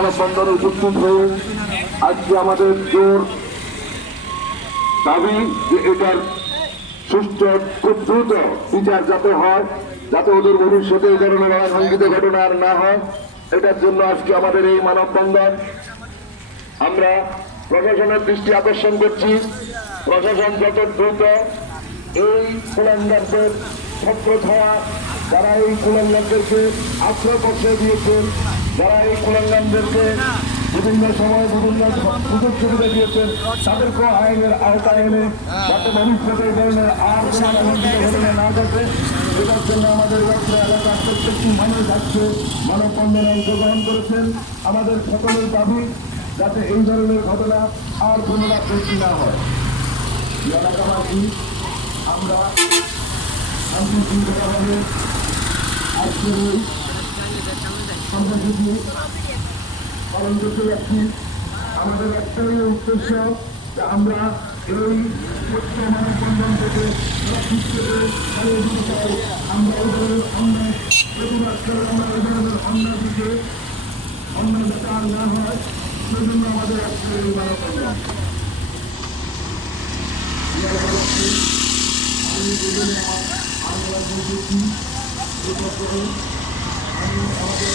মানববন্ধনে উপস্থিত হয়ে আজকে আমাদের জোর দাবি যে এটার সুষ্ঠু খুব দ্রুত বিচার যাতে হয়, যাতে ওদের ভবিষ্যতে এই ধরনের অনাকাঙ্ক্ষিত ঘটনা আর না হয়, এটার জন্য আজকে আমাদের এই মানববন্ধন আমরা প্রশাসনের দৃষ্টি আকর্ষণ করছি। প্রশাসন যত দ্রুত এই কুলাঙ্গারদের ছত্র ছায়া যারা এই কুলাঙ্গারদেরকে আশ্রয় পক্ষে দিয়েছেন যারা এই কুলাঙ্গারদেরকে বিভিন্ন সময় বিভিন্ন সুযোগ সুবিধা দিয়েছেন, তাদেরকেও আইনের আওতায় এনে যাতে ভবিষ্যতে এই ধরনের আর ঘটনা না ঘটে, এটার জন্য আমাদের এলাকার প্রত্যেকটি মানুষ আজকে মানববন্ধনে অংশগ্রহণ করেছেন। আমাদের সকলের দাবি যাতে এই ধরনের ঘটনা আর পুনরাবৃত্তি না হয়। এলাকাবাসী, আমরা শান্তিশৃঙ্খলাভাবে আজকের এই কর্মসূচি পালন করতে আমাদের একটাই উদ্দেশ্য যে আমরা এই মানববন্ধন থেকে আমরা আমরা দিকে অন্য আর না হয়, সেজন্য আমাদের এই মানববন্ধন আমি দুজনে আমার করছি আমি আমাদের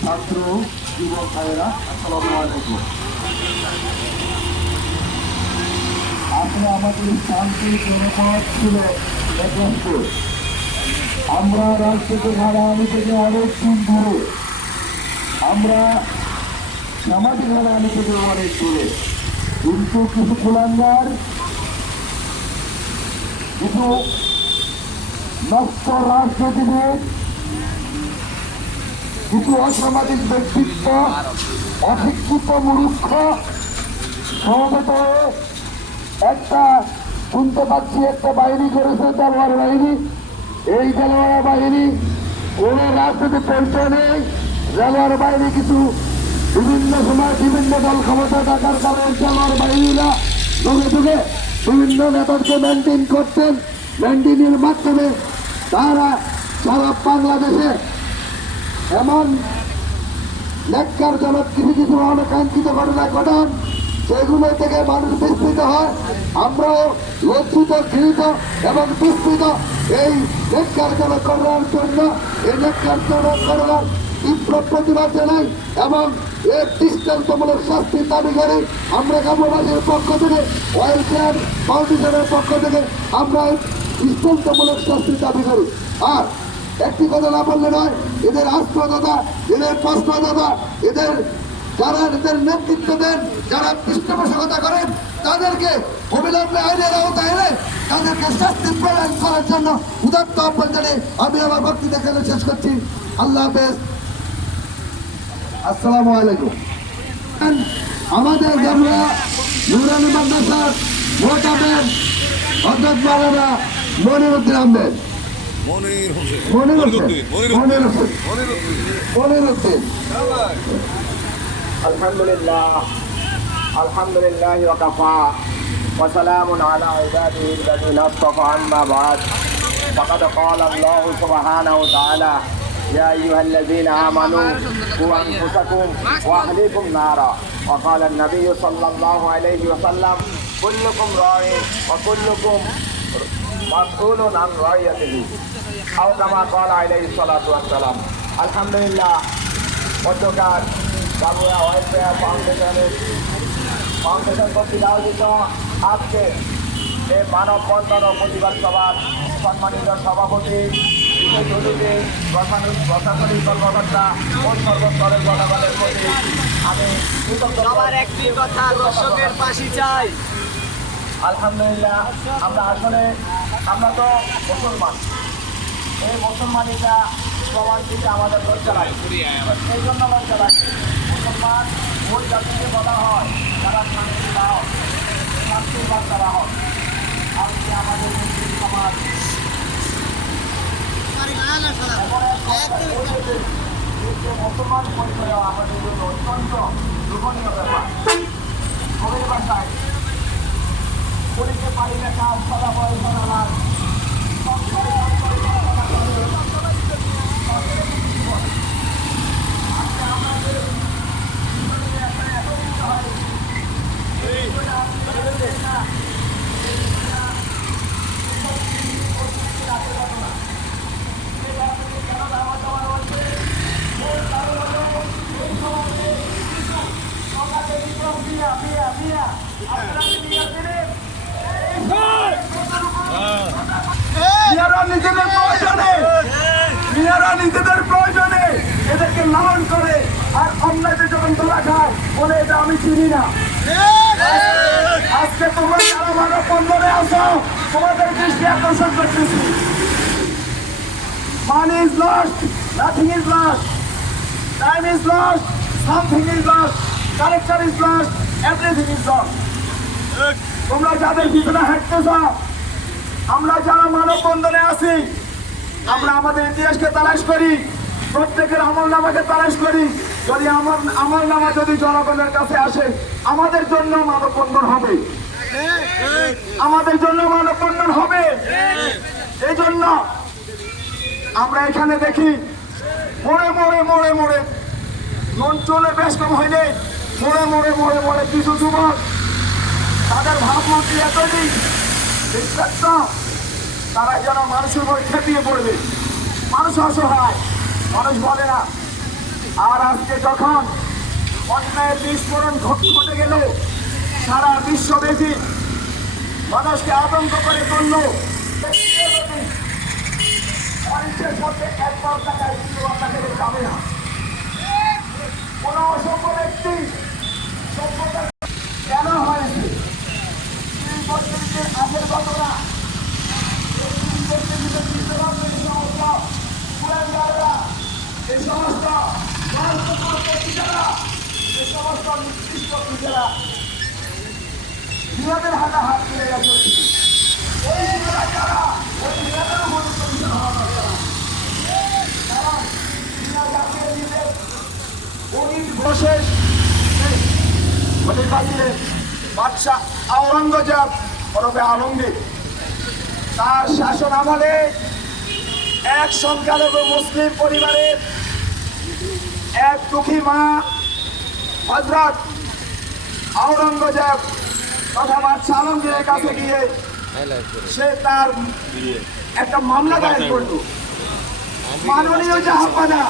ছাত্র যুবক ভাইয়েরা আসসালামু আলাইকুম আসলে আমাদের শান্তি জনপদ ছিল একমাত্র আমরা রাষ্ট্রকে হারাহানি থেকে অনেক দিন দূরে আমরা সামাজিক হারাহানি থেকে অনেক দূরে কিন্তু কিছু কুলাঙ্গার কিছু নষ্ট রাজনীতিবিদ কিছু অসামাজিক ব্যক্তিত্ব অশিক্ষিত মূর্খ সমবেত একটা শুনতে পাচ্ছি একটা বাহিনী করেছে দেলোয়ার বাহিনী এই দেলোয়ার বাহিনী কোন রাজনীতি পরিচয় নেই দেলোয়ার বাহিনী কিছু বিভিন্ন সময় বিভিন্ন দল ক্ষমতা থাকার কারণে দেলোয়ার বাহিনীরা যুগে যুগে বিভিন্ন নেতাকে মেনটেন করতেন মেনটেনের মাধ্যমে তারা সারা বাংলাদেশে এমন ন্যাক্কারজনক কিছু কিছু অনাকাঙ্ক্ষিত ঘটনা ঘটান সেগুলো থেকে মানুষ বিস্মিত হয়। আমরাও লজ্জিত, ঘৃণিত এবং বিস্তৃত এই ন্যাক্কারজনক ঘটনার জন্য, এই ন্যাক্কারজনক ঘটনার তীব্র প্রতিবাদ জানাই এবং এর দৃষ্টান্তমূলক শাস্তির দাবি করে আমরা গ্রামবাসীর পক্ষ থেকে ওয়েলফেয়ার ফাউন্ডেশনের পক্ষ থেকে আমরা দৃষ্টান্তমূলক শাস্তির দাবি করি আর একটি কথা না বললে নয়, এদের আস্ত্রদাতা এদের প্রশ্নদাতা এদের যারা এদের নেতৃত্ব দেন, যারা পৃষ্ঠপোষকতা করেন, তাদেরকে অবিলম্বে আইনের আওতায় এনে তাদেরকে শাস্তি প্রদান করার জন্য উদাত্ত আহ্বান জানিয়ে আমি আমার বক্তৃতা এখানে শেষ করছি। আল্লাহ হাফেজ। আসসালামু আলাইকুম। আমাদের জামিয়া নুরানি মাদ্রাসার মোটাবেন অর্থাৎ মালানা মনিরুদ্দিন আহমেদ মনির হোসেন মনির হোসেন মনির মনির হোসেন মনিরুদ্দিন মনির হোসেন الحمد لله الحمد لله وكفى وسلام على عباده الذين اصطفى اما بعد فقد قال الله سبحانه وتعالى يا ايها الذين امنوا قوا انفسكم واهليكم نارا وقال النبي صلى الله عليه وسلم كلكم راع وكلكم মাসুলুন আন রাইয়াতিহি আও কামা ক্বালা আলাইহি সালাতু ওয়াসসালাম। আলহামদুলিল্লাহ গতকাল বাবুয়া ওয়েলফেয়ার ফাউন্ডেশনের ফাউন্ডেশন কর্তৃক আয়োজিত আজকে এ মানব বন্ধন ও প্রতিবাদ সভার সম্মানিত সভাপতি প্রশাসনিক কর্মকর্তা ও সর্বস্তরের জনগণের প্রতি আমি সবার একটি কথা দর্শকের পাশে চাই। আলহামদুলিল্লাহ আমরা আসলে আমরা তো মুসলমান। এই মুসলমানিটা প্রমাণ দিতে আমাদের লজ্জা লাগে এই জন্য লজ্জা লাগে মুসলমান ওই জাতিকে বলা হয় যারা শান্তি পাও শান্তির বার্তারা হয় আজকে আমাদের মুসলিম সমাজ। মুসলমান পরিচয় আমাদের জন্য অত্যন্ত লোভনীয় ব্যাপার। কবির বাসায় পুলিশে পারি না কাজ ফলাফল ফলাফল নিজেদের প্রয়োজনে। মেয়েরা নিজেদের প্রয়োজনে এদেরকে লালন করে। আর অন্যদের যখন তোলা খায় বলে এটা আমি চিনি না। আজকে তোমরা যারা মানব বন্ধনে আসো তোমাদের দৃষ্টি আকর্ষণ করতেছি। Money is lost nothing is lost time is lost something is lost character is lost everything is lost তোমরা যাদের পিছনে হাঁটতেছ আমরা যারা মানব বন্ধনে আছি, আমরা আমাদের ইতিহাসকে তালাশ করি, প্রত্যেকের আমল নামাকে তালাশ করি। যদি আমার আমল নামা যদি জনগণের কাছে আসে, আমাদের জন্য মানব বন্ধন হবে। আমাদের জন্য মানব বন্ধন হবে। এই জন্য আমরা এখানে দেখি, মোড়ে মোড়ে মোড়ে মোড়ে, মন চলে বেশ কম হইলে মোড়ে মোড়ে মোড়ে মোড়ে কিছু যুবক, তাদের ভাবমূর্তি এতদিন বিশ্বস্ত তারা যেন মানুষের উপর খেপিয়ে পড়বে। মানুষ অসহায়, মানুষ বলে না। আর আজকে যখন অন্যায়ের বিস্ফোরণ ঘটি গেল, সারা বিশ্বব্যাপী মানুষকে আতঙ্ক করে তুলল। মানুষের মধ্যে একবার এই সমস্ত নিজেরা বাদশাহ আওরঙ্গজেব ওরফে আলমগীর তার শাসন আমলে এক সংখ্যালঘু মুসলিম পরিবারের এক দুঃখী মা, হজরত আওরঙ্গজেব তথা বাদশাহ আলমগীরের কাছে গিয়ে সে তার একটা মামলা দায়ের করল। মাননীয় জাহাপানা